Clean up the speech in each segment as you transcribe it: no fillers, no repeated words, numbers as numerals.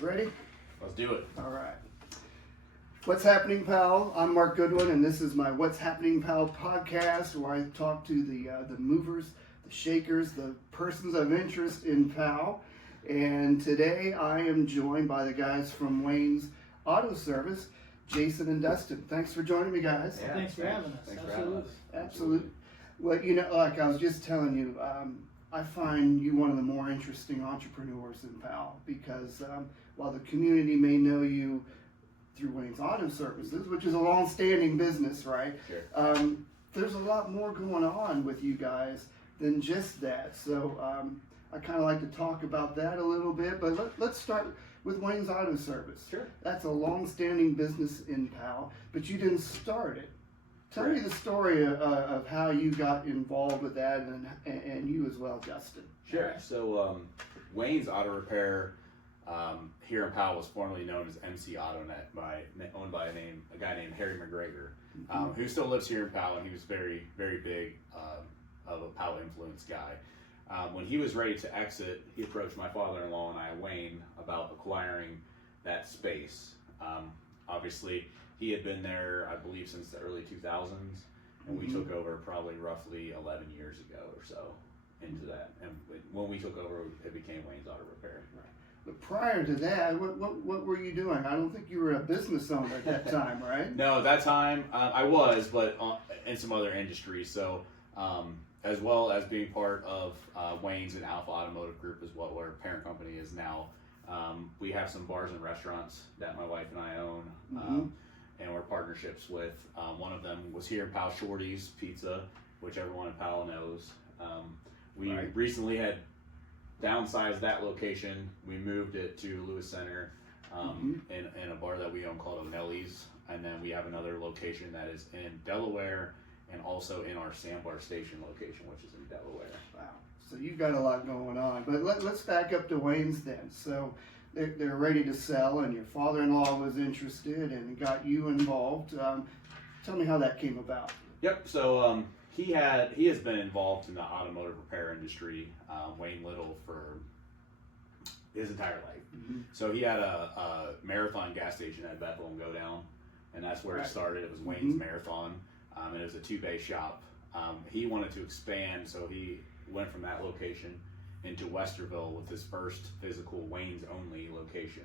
Ready? Let's do it. All right. What's happening, pal? I'm Mark Goodwin, and this is my What's Happening, Pal podcast, where I talk to the movers, the shakers, the persons of interest in Powell. And today I am joined by the guys from Wayne's Auto Service, Jason and Dustin. Thanks for joining me, guys. Yeah, thanks for having us. Thanks for having us. Absolutely. Well, you know, like I was just telling you, I find you one of the more interesting entrepreneurs in Powell because while the community may know you through Wayne's Auto Services, which is a long-standing business, right? Sure. There's a lot more going on with you guys than just that. So I kind of like to talk about that a little bit, but let's start with Wayne's Auto Service. Sure. That's a long-standing business in Powell, but you didn't start it. Tell Right. me the story of how you got involved with that, and you as well, Justin. Sure. So Wayne's Auto Repair here in Powell was formerly known as MC AutoNet, owned by a guy named Harry McGregor, who still lives here in Powell, and he was very, very big of a Powell influence guy. When he was ready to exit, he approached my father-in-law and I, Wayne, about acquiring that space. Obviously, he had been there, I believe, since the early 2000s, and we took over probably roughly 11 years ago or so into that. And when we took over, it became Wayne's Auto Repair. Right. But prior to that, what were you doing? I don't think you were a business owner at that time, right? No, at that time I was, but in some other industries. So as well as being part of Wayne's and Alpha Automotive Group is what our parent company is now. We have some bars and restaurants that my wife and I own. And we're partnerships with. One of them was here in Powell, Shorty's Pizza, which everyone in Powell knows. We recently had downsized that location. We moved it to Lewis Center in a bar that we own called O'Nelly's. And then we have another location that is in Delaware and also in our Sandbar Station location, which is in Delaware. Wow. So you've got a lot going on. But let's back up to Wayne's then. So they're ready to sell, and your father-in-law was interested and got you involved. Tell me how that came about. Yep. So he has been involved in the automotive repair industry, Wayne Little, for his entire life. So he had a Marathon gas station at Bethel and Go Down, and that's where it started. It was Wayne's Marathon, and it was a two-bay shop. He wanted to expand, so he went from that location into Westerville with his first physical Wayne's only location.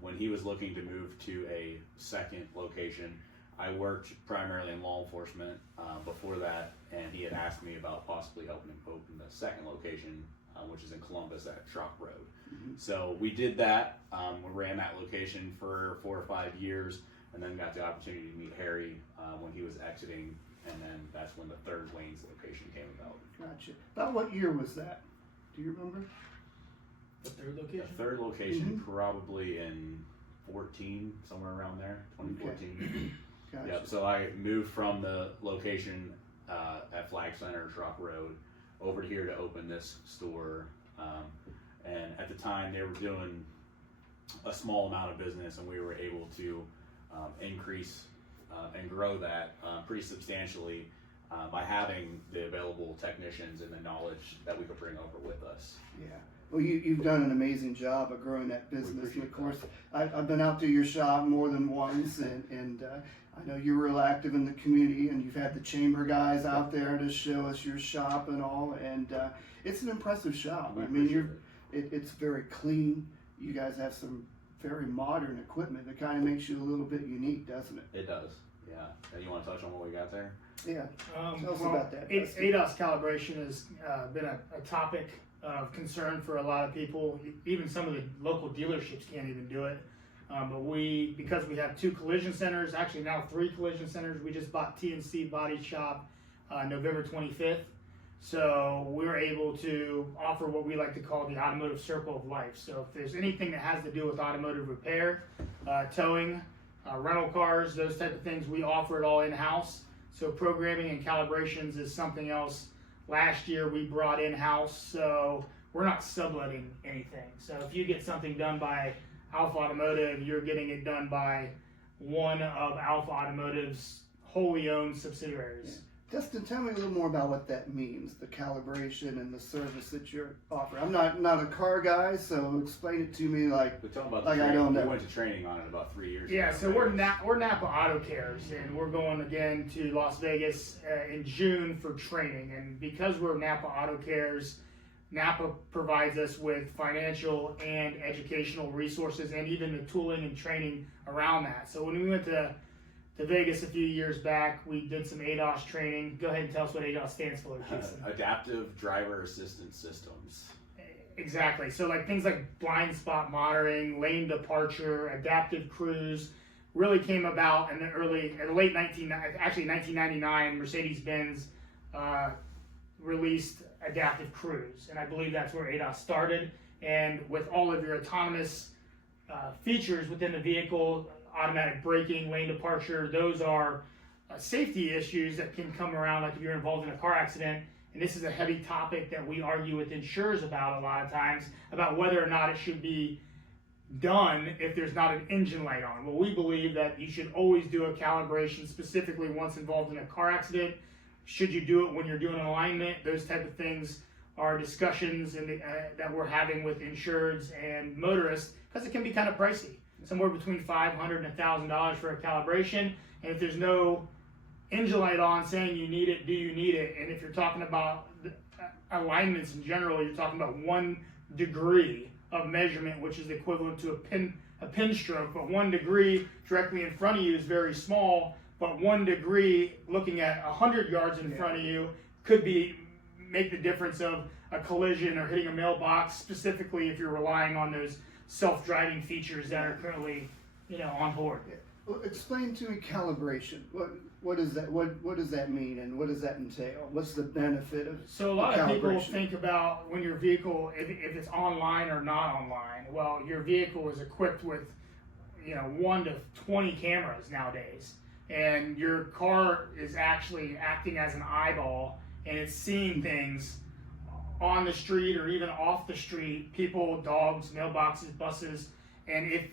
When he was looking to move to a second location, I worked primarily in law enforcement before that, and he had asked me about possibly helping him open the second location, which is in Columbus at Truck Road. So we did that. We ran that location for 4 or 5 years, and then got the opportunity to meet Harry when he was exiting, and then that's when the third Wayne's location came about. Gotcha. About what year was that? Do you remember? The third location? The third location probably in 14, somewhere around there, 2014. Gotcha. Yep. So I moved from the location at Flag Center, Truck Road, over here to open this store. And at the time, they were doing a small amount of business, and we were able to increase and grow that pretty substantially by having the available technicians and the knowledge that we could bring over with us. Yeah. Well, you've done an amazing job of growing that business. And of course, I've been out to your shop more than once, and I know you're real active in the community, and you've had the chamber guys out there to show us your shop and all, and it's an impressive shop. I mean, it's very clean. You guys have some very modern equipment that kind of makes you a little bit unique, doesn't it? It does, yeah. And you want to touch on what we got there? Yeah. Tell us about that. ADAS calibration has been a topic of concern for a lot of people. Even some of the local dealerships can't even do it. But because we have 2 collision centers, actually now 3 collision centers, we just bought T&C Body Shop November 25th. So we're able to offer what we like to call the automotive circle of life. So if there's anything that has to do with automotive repair, towing, rental cars, those type of things, we offer it all in-house. So programming and calibrations is something else. Last year we brought in-house, so we're not subletting anything. So if you get something done by Alpha Automotive, you're getting it done by one of Alpha Automotive's wholly owned subsidiaries. Dustin, tell me a little more about what that means, the calibration and the service that you're offering. I'm not a car guy, so explain it to me like We're talking about Like, the I training. don't know. We went to training on it about 3 years Yeah, ago. so we're Napa Auto Cares, and we're going again to Las Vegas in June for training. And because we're Napa Auto Cares, Napa provides us with financial and educational resources, and even the tooling and training around that. So when we went to Vegas a few years back, we did some ADAS training. Go ahead and tell us what ADAS stands for, Jason. Adaptive Driver Assistance Systems. Exactly. So like things like blind spot monitoring, lane departure, adaptive cruise really came about in the late 1999. Mercedes-Benz released adaptive cruise, and I believe that's where ADAS started. And with all of your autonomous features within the vehicle, automatic braking, lane departure, those are safety issues that can come around, like if you're involved in a car accident. And this is a heavy topic that we argue with insurers about a lot of times, about whether or not it should be done if there's not an engine light on. Well, we believe that you should always do a calibration, specifically once involved in a car accident. Should you do it when you're doing an alignment? Those type of things are discussions that we're having with insureds and motorists, because it can be kind of pricey. Somewhere between $500 and $1,000 for a calibration, and if there's no engine light on saying you need it, do you need it? And if you're talking about alignments in general, you're talking about 1 degree of measurement, which is equivalent to a pin stroke. But 1 degree directly in front of you is very small. But 1 degree looking at 100 yards in front of you could make the difference of a collision or hitting a mailbox. Specifically, if you're relying on those self-driving features that are currently, on board. Well, explain to me calibration. What is that? What does that mean, and what does that entail? What's the benefit of So a lot of people calibration? think about when your vehicle, if it's online or not online. Well, your vehicle is equipped with, 1 to 20 cameras nowadays, and your car is actually acting as an eyeball, and it's seeing things on the street or even off the street, people, dogs, mailboxes, buses, and if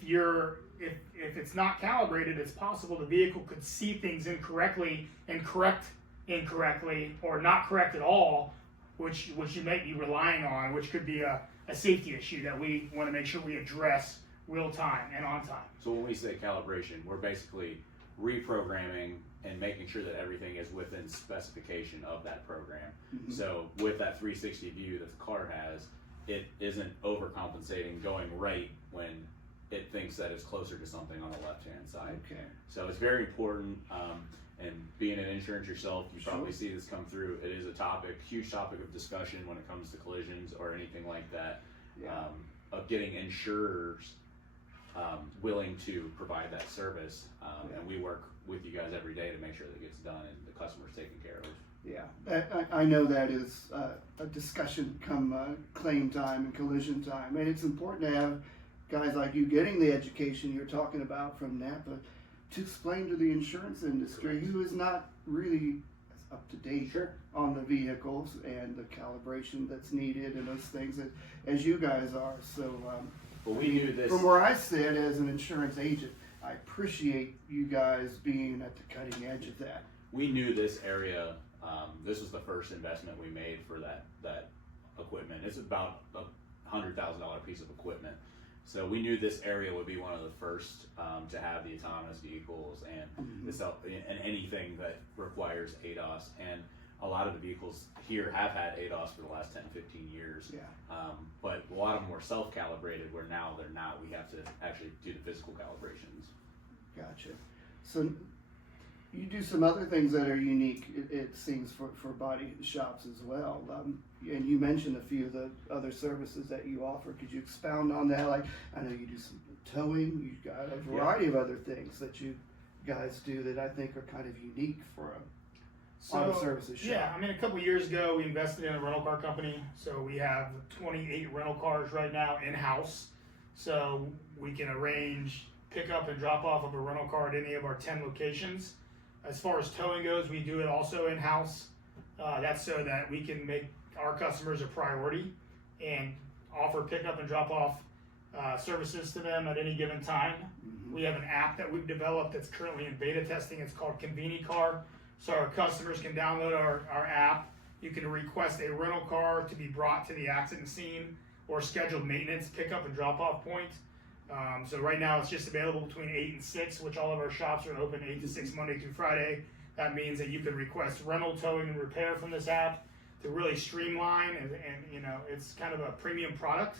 it's not calibrated, it's possible the vehicle could see things incorrectly and correct incorrectly, or not correct at all, which you might be relying on, which could be a safety issue that we want to make sure we address real time and on time. So when we say calibration, we're basically reprogramming and making sure that everything is within specification of that program. Mm-hmm. So with that 360 view that the car has, it isn't overcompensating going right when it thinks that it's closer to something on the left-hand side. Okay. So it's very important, and being in insurance yourself, you probably see this come through. It is a huge topic of discussion when it comes to collisions or anything like that, Yeah. of getting insurers willing to provide that service, and we work with you guys every day to make sure that it gets done and the customer's taken care of. Yeah, I know that is a discussion come claim time and collision time, and it's important to have guys like you getting the education you're talking about from Napa to explain to the insurance industry who is not really up to date on the vehicles and the calibration that's needed and those things that, as you guys are. So Well, we knew this. from where I sit as an insurance agent, I appreciate you guys being at the cutting edge of that. We knew this area. This was the first investment we made for that equipment. It's about $100,000 piece of equipment. So we knew this area would be one of the first to have the autonomous vehicles and and anything that requires ADAS. And a lot of the vehicles here have had ADAS for the last 10, 15 years. Yeah. But a lot of them were self-calibrated, where now they're not. We have to actually do the physical calibrations. Gotcha. So you do some other things that are unique, it seems, for body shops as well. And you mentioned a few of the other services that you offer. Could you expound on that? Like, I know you do some towing. You've got a variety of other things that you guys do that I think are kind of unique for a auto services shop. Yeah, I mean, a couple years ago, we invested in a rental car company. So we have 28 rental cars right now in-house. So we can arrange pickup and drop off of a rental car at any of our 10 locations. As far as towing goes, we do it also in-house. That's so that we can make our customers a priority and offer pickup and drop off services to them at any given time. We have an app that we've developed that's currently in beta testing. It's called ConveniCar, So our customers can download our app. You can request a rental car to be brought to the accident scene or scheduled maintenance pickup and drop off point. So right now it's just available between 8 and 6, which all of our shops are open 8 to 6 Monday through Friday. That means that you can request rental, towing, and repair from this app to really streamline, and you know, it's kind of a premium product,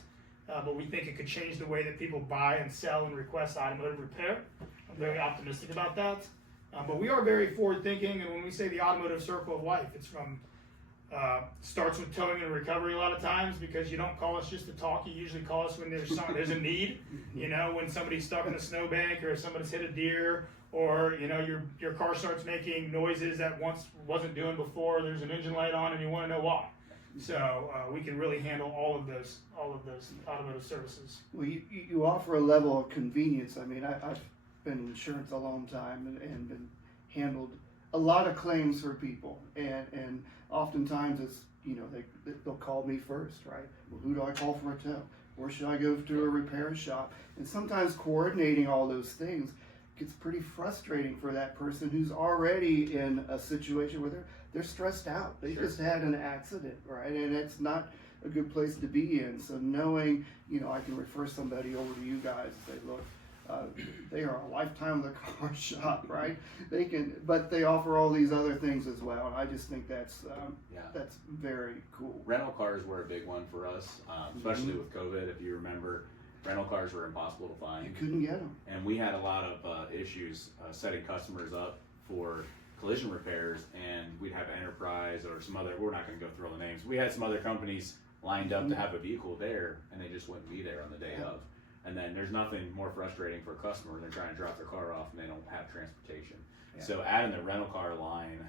but we think it could change the way that people buy and sell and request automotive repair. I'm very optimistic about that. But we are very forward thinking, and when we say the automotive circle of life, it's from starts with towing and recovery a lot of times, because you don't call us just to talk. You usually call us when there's a need. You know, when somebody's stuck in a snowbank, or somebody's hit a deer, or you know your car starts making noises that once wasn't doing before. There's an engine light on, and you want to know why. So we can really handle all of those automotive services. Well, you offer a level of convenience. I mean, I've been in insurance a long time and been handled a lot of claims for people, and oftentimes it's, you know, they'll call me first, right? Well, who do I call for a tow? Where should I go to a repair shop? And sometimes coordinating all those things gets pretty frustrating for that person who's already in a situation where they're stressed out. They just had an accident, right? And it's not a good place to be in. So knowing, you know, I can refer somebody over to you guys and say, look, they are a lifetime of the car shop, right? They can, but they offer all these other things as well, and I just think that's very cool. Rental cars were a big one for us, especially with COVID. If you remember, rental cars were impossible to find. You couldn't get them, and we had a lot of issues setting customers up for collision repairs, and we'd have Enterprise or some other. We're not going to go through all the names. We had some other companies lined up to have a vehicle there, and they just wouldn't be there on the day of. And then there's nothing more frustrating for a customer than trying to drop their car off and they don't have transportation. Yeah. So adding the rental car line,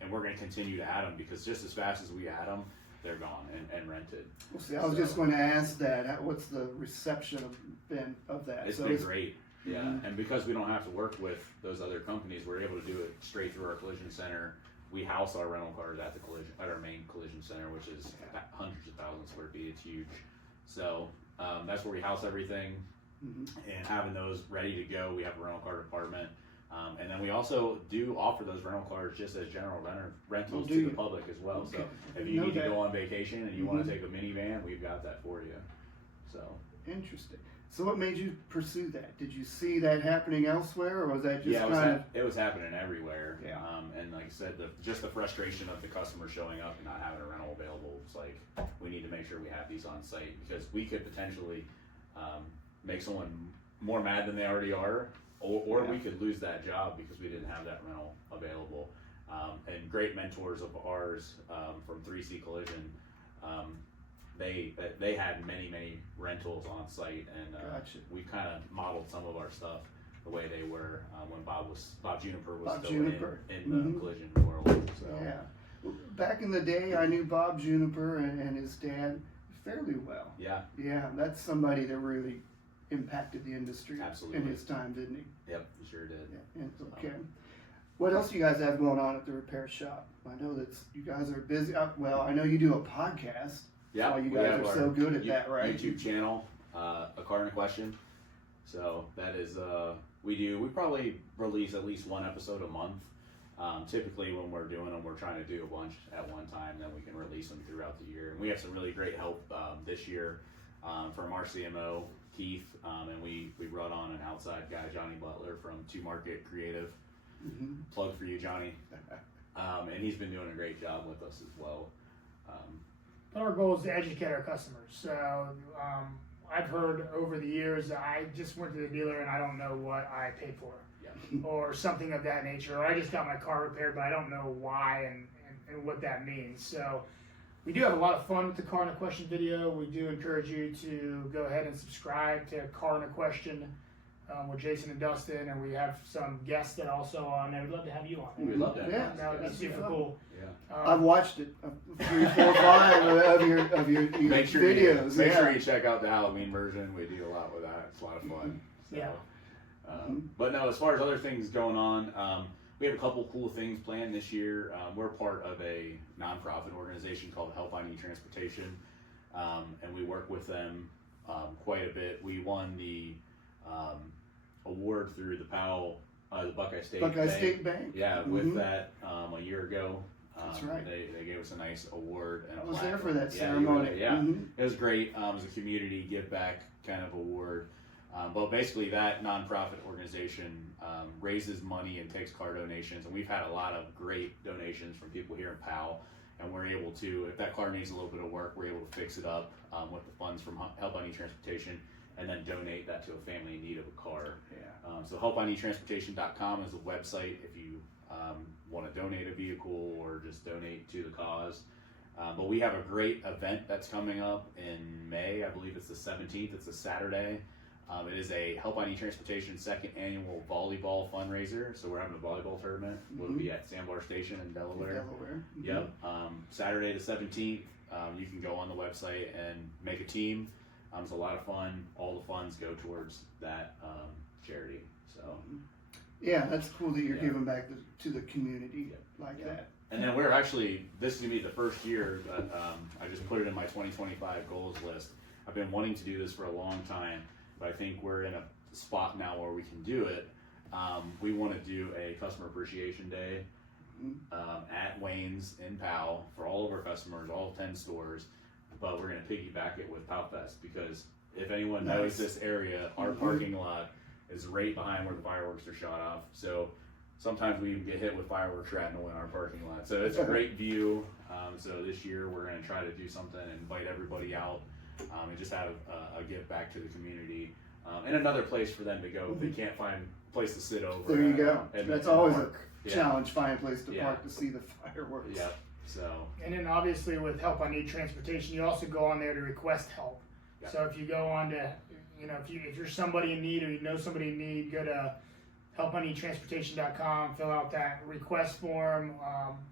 and we're going to continue to add them, because just as fast as we add them, they're gone and rented. Well, see, I was just going to ask that. What's the reception of that? It's been great, yeah. And because we don't have to work with those other companies, we're able to do it straight through our collision center. We house our rental cars at our main collision center, which is hundreds of thousands of square feet. It's huge. So that's where we house everything, and having those ready to go. We have a rental car department, and then we also do offer those rental cars just as general rentals to the public as well. Okay. So if you need to go on vacation and you want to take a minivan, we've got that for you. So interesting. So what made you pursue that? Did you see that happening elsewhere, or was that just it was happening everywhere. Yeah. And like I said, just the frustration of the customer showing up and not having a rental available. It's like, we need to make sure we have these on site, because we could potentially make someone more mad than they already are, or we could lose that job because we didn't have that rental available. And great mentors of ours from 3C Collision, they had many rentals on site, and we kind of modeled some of our stuff the way they were when Bob Juniper was still in the collision world. So. Yeah, back in the day, I knew Bob Juniper and his dad fairly well. Yeah, that's somebody that really impacted the industry in his time, didn't he? Yep, he sure did. Yeah. Okay. What else do you guys have going on at the repair shop? I know that you guys are busy. Well, I know you do a podcast. Yeah, you guys are so good at that, right? YouTube channel, A Car in a Question. So that is, we probably release at least one episode a month. Typically when we're doing them, we're trying to do a bunch at one time, then we can release them throughout the year. And we have some really great help this year from our CMO, Keith, and we brought on an outside guy, Johnny Butler from 2 Market Creative. Plug for you, Johnny. And he's been doing a great job with us as well. Our goal is to educate our customers. So I've heard over the years, I just went to the dealer and I don't know what I paid for, or something of that nature. Or I just got my car repaired, but I don't know why and what that means. So we do have a lot of fun with the Car in a Question video. We do encourage you to go ahead and subscribe to Car in a Question with Jason and Dustin, and we have some guests that also on there. We'd love to have you on there. We'd love to. Yeah, that would be super cool. Yeah. I've watched it 3, 4, 5 of your videos. Make sure you check out the Halloween version. We do a lot with that. It's a lot of fun. So, yeah. But no, as far as other things going on, we have a couple cool things planned this year. We're part of a nonprofit organization called Happening Transportation, and we work with them quite a bit. We won the award through the Powell The Buckeye State Buckeye Bank. State Bank. Yeah, Mhm. with that a year ago. That's right. They gave us a nice award. And I a was there plaque. for that Yeah, you were ceremony. there, yeah. Mhm. It was great. It was a community give back kind of award. But basically, that nonprofit organization raises money and takes car donations. And we've had a lot of great donations from people here in Powell. And we're able to, if that car needs a little bit of work, we're able to fix it up with the funds from Help I Need Transportation, and then donate that to a family in need of a car. Yeah. So helpineedtransportation.com is the website if you want to donate a vehicle or just donate to the cause. But we have a great event that's coming up in May. I believe it's the 17th. It's a Saturday. It is a Help I Need Transportation second annual volleyball fundraiser. So we're having a volleyball tournament. We'll be at Sandbar Station in Delaware. Delaware. Mhm. Yep. Saturday the 17th. You can go on the website and make a team. It's a lot of fun. All the funds go towards that charity. So. Yeah, that's cool that you're Yeah. giving back to the community like Yeah. that. And then we're actually, this is gonna be the first year that I just put it in my 2025 goals list. I've been wanting to do this for a long time, but I think we're in a spot now where we can do it. We want to do a customer appreciation day at Wayne's in Powell for all of our customers, all 10 stores. But we're gonna piggyback it with Powell Fest, because if anyone knows this area, our parking lot is right behind where the fireworks are shot off. So sometimes we even get hit with fireworks shrapnel in our parking lot. So it's a great view. So this year we're going to try to do something and invite everybody out and just have a give back to the community and another place for them to go if they can't find a place to sit over. There you go. And That's always park. a challenge, find a place to Yeah. park to see the fireworks. Yep. So And then obviously with Help I Need Transportation, you also go on there to request help. Yeah. So if you go on to, if you're somebody in need or you know somebody in need, go to helpineedtransportation.com, fill out that request form.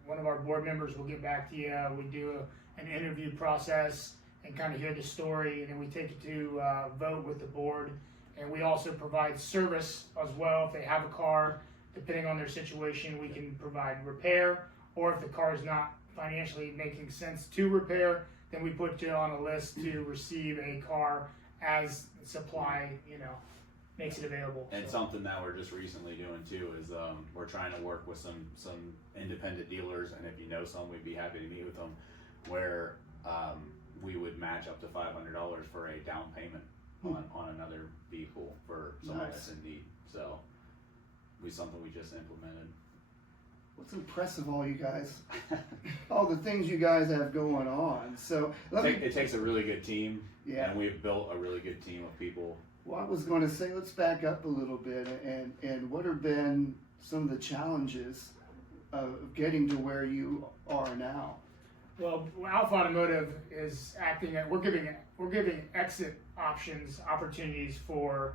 One of our board members will get back to you. We do an interview process and kind of hear the story, and then we take it to vote with the board. And we also provide service as well. If they have a car, depending on their situation, we can provide repair, or if the car is not financially making sense to repair, then we put you on a list to receive a car as supply, makes it available. And So, something that we're just recently doing too is we're trying to work with some independent dealers, and if you know some, we'd be happy to meet with them, where we would match up to $500 for a down payment on another vehicle for someone Nice. that's in need. So something we just implemented. What's impressive, all you guys, all the things you guys have going on. So let me. It takes a really good team, Yeah. and we've built a really good team of people. Well, I was going to say, let's back up a little bit, and what have been some of the challenges of getting to where you are now? well, Alpha Automotive is acting at, we're giving exit opportunities for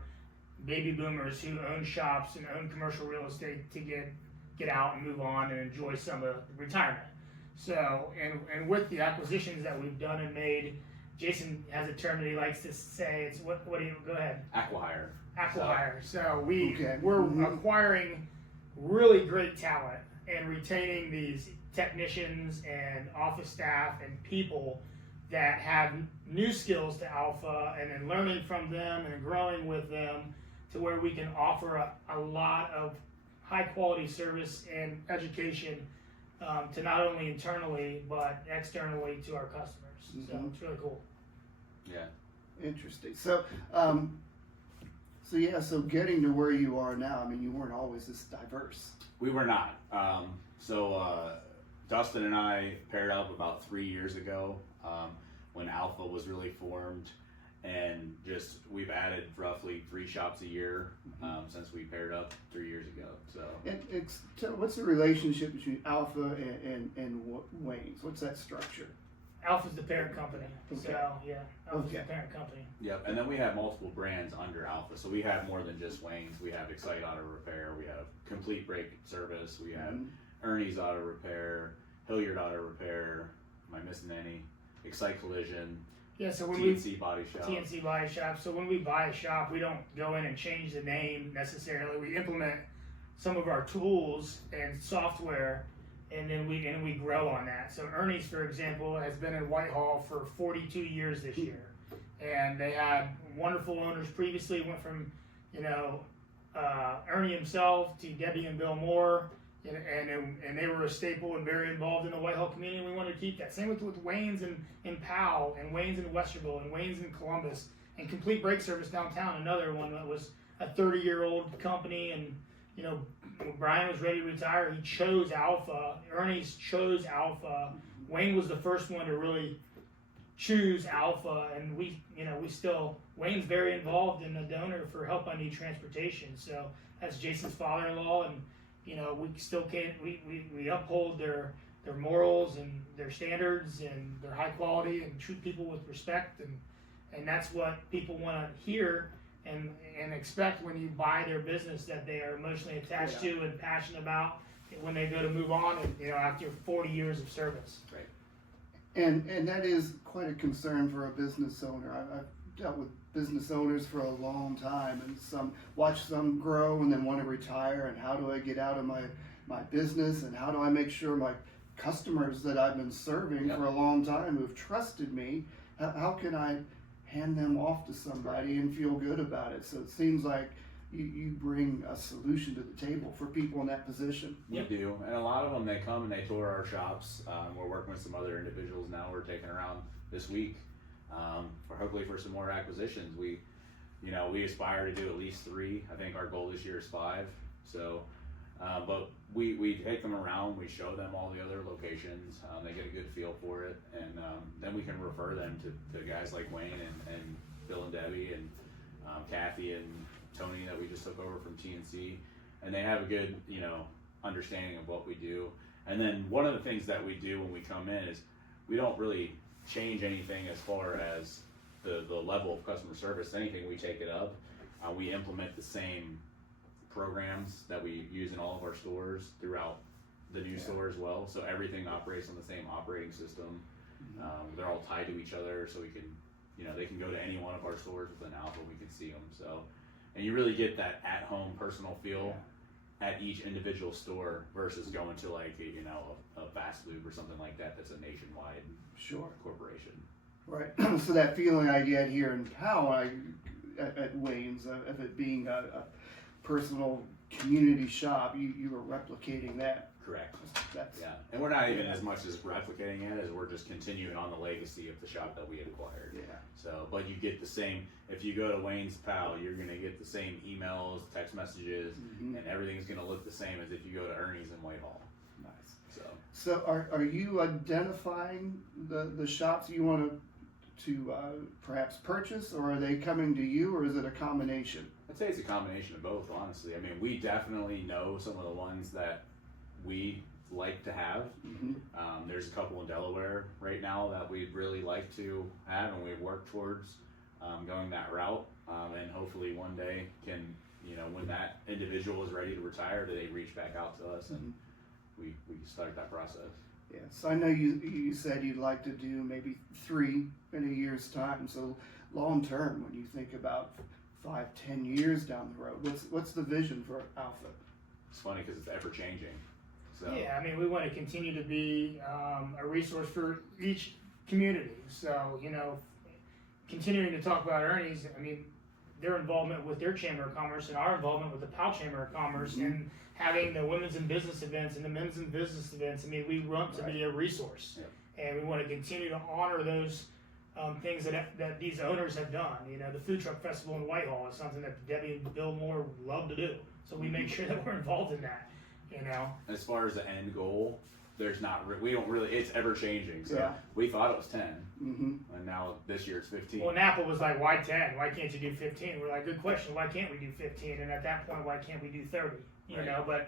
baby boomers who own shops and own commercial real estate to get out and move on and enjoy some of retirement. So, and with the acquisitions that we've done and made, Jason has a term that he likes to say. It's what do you go ahead? Acquihire. Acquihire. So Okay. we're Mhm. acquiring really great talent and retaining these technicians and office staff and people that have new skills to Alpha, and then learning from them and growing with them to where we can offer a lot of high quality service and education to not only internally but externally to our customers. So Mhm. it's really cool. Yeah. Interesting. So, so getting to where you are now, I mean, you weren't always this diverse. We were not. Dustin and I paired up about 3 years ago when Alpha was really formed, and just we've added roughly 3 shops a year since we paired up 3 years ago. So And what's the relationship between Alpha and Wayne's? What's that structure? Alpha's the parent company. Okay. So yeah, Alpha's Okay. the parent company. yep, and then we have multiple brands under Alpha. So we have more than just Wayne's. We have Excite Auto Repair. We have Complete Brake Service. We have Ernie's Auto Repair, Hilliard Auto Repair. Am I missing any? Excite Collision, Yeah, so when TNC Body Shop. TNC Body Shop. So when we buy a shop, we don't go in and change the name necessarily. We implement some of our tools and software, and then we grow on that. So Ernie's, for example, has been in Whitehall for 42 years this year, and they had wonderful owners previously. Went from Ernie himself to Debbie and Bill Moore, and they were a staple and very involved in the Whitehall community. And we wanted to keep that. Same with Wayne's in Powell, and Wayne's in Westerville, and Wayne's in Columbus, and Complete Brake Service downtown. Another one that was a 30-year-old company, and when Brian was ready to retire, he chose Alpha. Ernie's chose Alpha. Wayne was the first one to really choose Alpha, and we still, Wayne's very involved in the donor for Help I Need Transportation. So that's Jason's father-in-law, and we still we uphold their morals and their standards and their high quality, and treat people with respect, and that's what people want to hear and expect when you buy their business, that they are emotionally attached to and passionate about when they go to move on, and after 40 years of service. Right. And that is quite a concern for a business owner. I've dealt with business owners for a long time, and watch some grow and then want to retire, and how do I get out of my business, and how do I make sure my customers that I've been serving for a long time, who've trusted me, how can I hand them off to somebody and feel good about it? So it seems like you bring a solution to the table for people in that position. We do, and a lot of them, they come and they tour our shops. We're working with some other individuals now. We're taking around this week hopefully for some more acquisitions. We aspire to do at least 3. I think our goal this year is 5. So, but we take them around. We show them all the other locations. They get a good feel for it, and then we can refer them to guys like Wayne and Bill and Debbie and Kathy and Tony that we just took over from TNC, and they have a good understanding of what we do. And then one of the things that we do when we come in is we don't really change anything as far as the level of customer service. Anything, we take it up. We implement the same programs that we use in all of our stores throughout the new store as well. So everything operates on the same operating system. They're all tied to each other, so we can, they can go to any one of our stores with an Alpha, we can see them. So, and you really get that at-home personal feel at each individual store versus going to like a fast food or something like that that's a nationwide corporation. Right. So that feeling I get here in Powell at Wayne's of it being a personal community shop, you are replicating that. Correct. That's, and we're not even as much as replicating it as we're just continuing on the legacy of the shop that we had acquired. So, but you get the same, if you go to Wayne's Powell, you're going to get the same emails, text messages, and everything's going to look the same as if you go to Ernie's in Whitehall. Nice. So are you identifying the shops you want to perhaps purchase, or are they coming to you, or is it a combination? I'd say it's a combination of both, honestly. I mean, we definitely know some of the ones that we like to have. There's a couple in Delaware right now that we'd really like to have, and we've worked towards going that route, and hopefully one day can, when that individual is ready to retire, they reach back out to us and we start that process. Yeah, so I know you said you'd like to do maybe 3 in a year's time. So long term, when you think about 5-10 years down the road, what's the vision for Alpha? It's funny because it's ever changing. So I mean, we want to continue to be a resource for each community. So continuing to talk about Ernie's, I mean, their involvement with their Chamber of Commerce and our involvement with the Powell Chamber of Commerce and having the women's and business events and the men's and business events. I mean, we want to be a resource, and we want to continue to honor those things that these owners have done. The Food Truck Festival in Whitehall is something that Debbie and Bill Moore love to do. So we make sure that we're involved in that. As far as the end goal, there's not. We don't really. It's ever changing. So we thought it was 10, and now this year it's 15. Well, Napa was like, "Why 10? Why can't you do 15?" We're like, "Good question. Why can't we do 15?" And at that point, why can't we do 30? But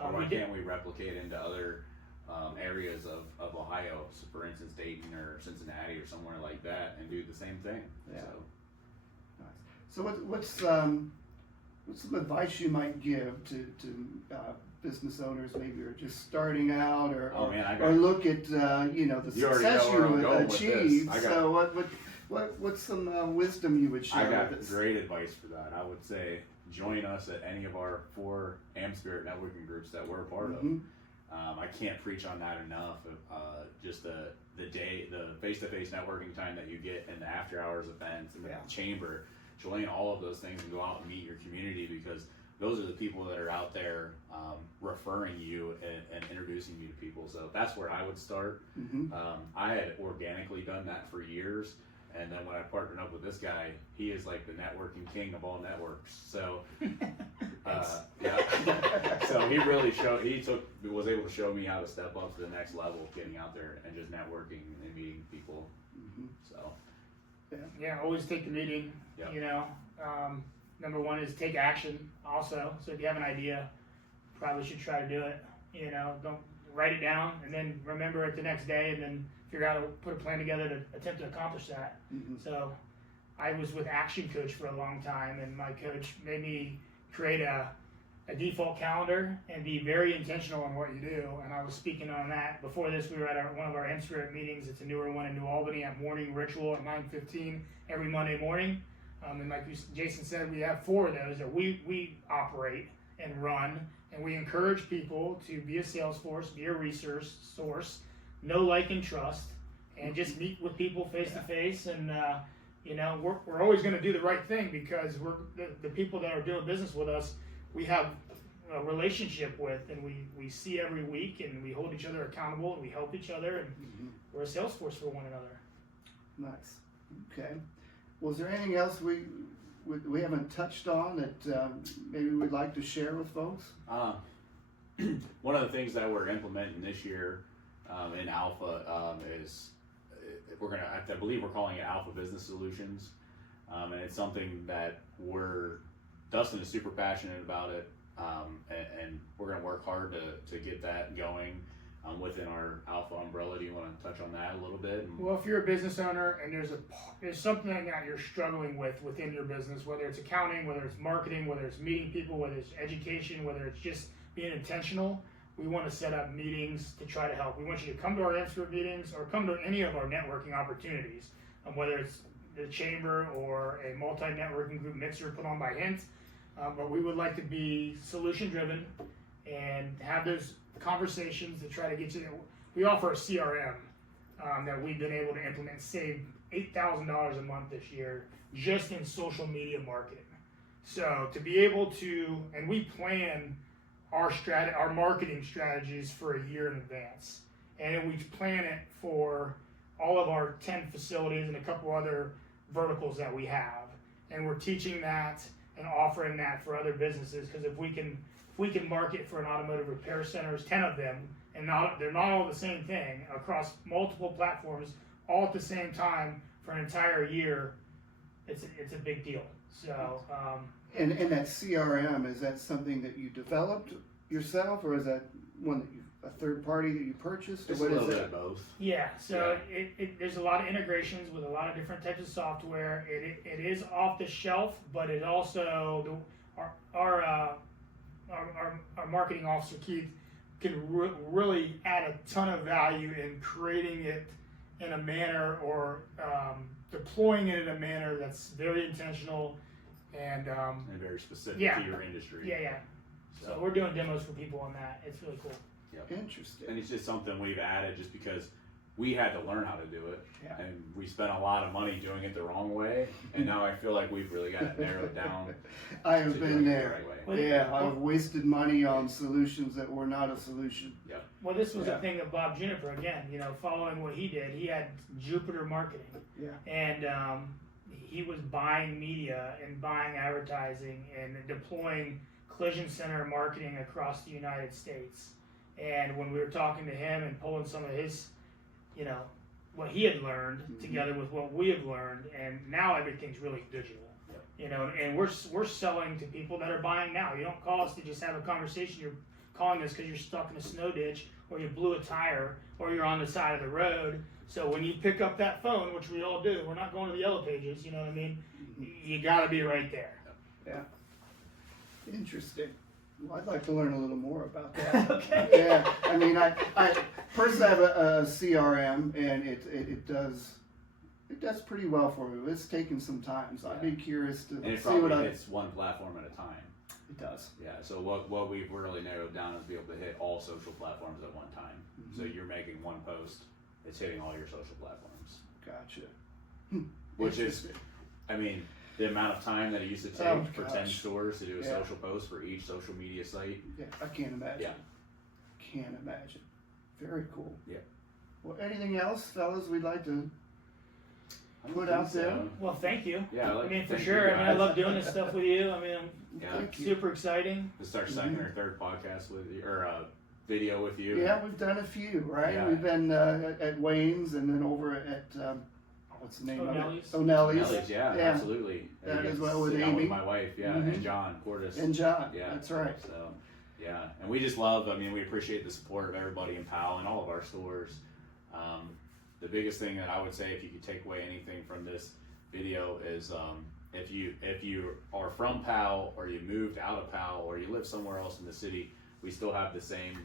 or why can't we replicate into other areas of Ohio, so for instance, Dayton or Cincinnati or somewhere like that, and do the same thing? So what's some advice you might give to business owners maybe are just starting out, or look at the success you would achieve? So what's some wisdom you would share? I got with us? great advice for that. I would say join us at any of our 4 Spirit networking groups that we're a part of. I can't preach on that enough. Just the face-to-face networking time that you get in the after-hours events and the chamber. Join all of those things and go out and meet your community, because those are the people that are out there referring you and introducing you to people. So that's where I would start. I had organically done that for years. And then when I partnered up with this guy, he is like the networking king of all networks. So, so he really was able to show me how to step up to the next level, getting out there and just networking and meeting people. So, yeah, always take the meeting. Yep. You know, number one is take action. Also, so if you have an idea, probably should try to do it. You know, don't write it down and then remember it the next day, and then figure out how to put a plan together to attempt to accomplish that. So I was with Action Coach for a long time, and my coach made me create a default calendar and be very intentional on what you do. And I was speaking on that. Before this, we were at one of our Inspirit meetings. It's a newer one in New Albany at Morning Ritual at 9:15 every Monday morning. And like Jason said, we have 4 of those that we operate and run. And we encourage people to be a sales force, be a resource source, know, like, and trust, and just meet with people face to face. And you know, we're always going to do the right thing, because we're the people that are doing business with us, we have a relationship with, and we see every week, and we hold each other accountable, and we help each other, and we're a sales force for one another. Nice. Okay. Was there anything else we haven't touched on that maybe we'd like to share with folks? One of the things that we're implementing this year in Alpha is I believe we're calling it Alpha Business Solutions, and it's something that Dustin is super passionate about it, and we're going to work hard to get that going within our Alpha umbrella. Do you want to touch on that a little bit? Well, if you're a business owner and there's something that you're struggling with within your business, whether it's accounting, whether it's marketing, whether it's meeting people, whether it's education, whether it's just being intentional, we want to set up meetings to try to help. We want you to come to our Inspirit meetings or come to any of our networking opportunities, whether it's the chamber or a multi-networking group mixer put on by Hint. But we would like to be solution-driven and have those conversations to try to get you. We offer a CRM that we've been able to implement, save $8,000 a month this year just in social media marketing. So to be able to, and we plan our marketing strategies for a year in advance, and we plan it for all of our 10 facilities and a couple other verticals that we have, and we're teaching that and offering that for other businesses, because if we can market for an automotive repair centers, 10 of them, and they're not all the same thing, across multiple platforms all at the same time for an entire year, it's a big deal. So and that CRM, is that something that you developed yourself, or is that one that a third party that you purchased, or It's what a is little bit it? of both. yeah, so there's a lot of integrations with a lot of different types of software. It is off the shelf, but it also our marketing officer Keith can really add a ton of value in creating it in a manner, or deploying it in a manner that's very intentional and very specific yeah. to your industry. Yeah. So we're doing demos for people on that. It's really cool. Yep. Interesting. And it's just something we've added just because we had to learn how to do it, Yeah. and we spent a lot of money doing it the wrong way, and now I feel like we've really got it narrowed down. I have to been doing it there. the right way. Well, Yeah, I've wasted money on solutions that were not a solution. Well, this was Yeah. a thing of Bob Juniper again. You know, following what he did, he had Jupiter Marketing, Yeah. and he was buying media and buying advertising and deploying collision center marketing across the United States. And when we were talking to him and pulling some of his, you know, what he had learned together with what we have learned, and now everything's really digital. Yep. You know, and we're selling to people that are buying now. You don't call us to just have a conversation. You're calling us because you're stuck in a snow ditch, or you blew a tire, or you're on the side of the road. So when you pick up that phone, which we all do, we're not going to the yellow pages, you know what I mean? You got to be right there. Yeah. Interesting. Well, I'd like to learn a little more about that. Okay. Yeah. I mean, I personally have a CRM, and it does pretty well for me. It's taken some time, so I'd be curious to And it see what probably hits one platform at a time. It does. Yeah, so what we've really narrowed down is be able to hit all social platforms at one time. So you're making one post, it's hitting all your social platforms. Gotcha. Which is, Interesting. I mean, the amount of time that it used to take Oh, for gosh. 10 stores to do a Yeah. social post for each social media site. Yeah, I can't imagine. Yeah. Can't imagine. Very cool. Yeah. Well, anything else, fellas, we'd like to I don't put think out there? Well, thank you. Yeah, I mean, for thank sure. you I mean, I guys. love doing this stuff with you. I mean, Yeah. Thank you. super exciting. This is our second or third podcast with you, or video with you. Yeah, we've done a few, right? Yeah. We've been at Wayne's and then over at what's the name O'Neilla's. of it? O'Neilla's. Nelly's, yeah, Yeah. absolutely. That And as get well to with sit down Amy. my wife, yeah, Mhm. and John Cordis. And John. Yeah, That's right. So, yeah, and we just love. I mean, we appreciate the support of everybody in Powell and all of our stores. The biggest thing that I would say, if you could take away anything from this video, is if you are from Powell or you moved out of Powell or you live somewhere else in the city, we still have the same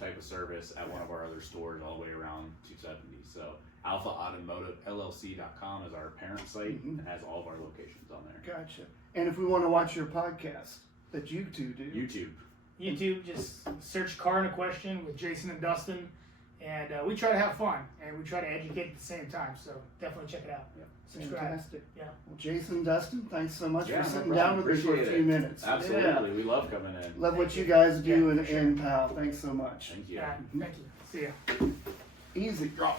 type of service at one of our other stores all the way around 270. So Alpha Automotive LLC.com is our parent site and has all of our locations on there. Gotcha. And if we want to watch your podcast that you two do, YouTube, just search Car in a Question with Jason and Dustin. And we try to have fun and we try to educate at the same time. So definitely check it out. Yeah. Subscribe. fantastic. Yeah. Well, Jason, Dustin, thanks so much Yeah, for no sitting problem. down with us for a Appreciate few it. minutes. Absolutely, Yeah. we love coming in. Love what Thank you you. guys do Yeah, in, for sure. in Powell. Thanks so much. Thank you. Yeah. Thank you. See ya. Easy.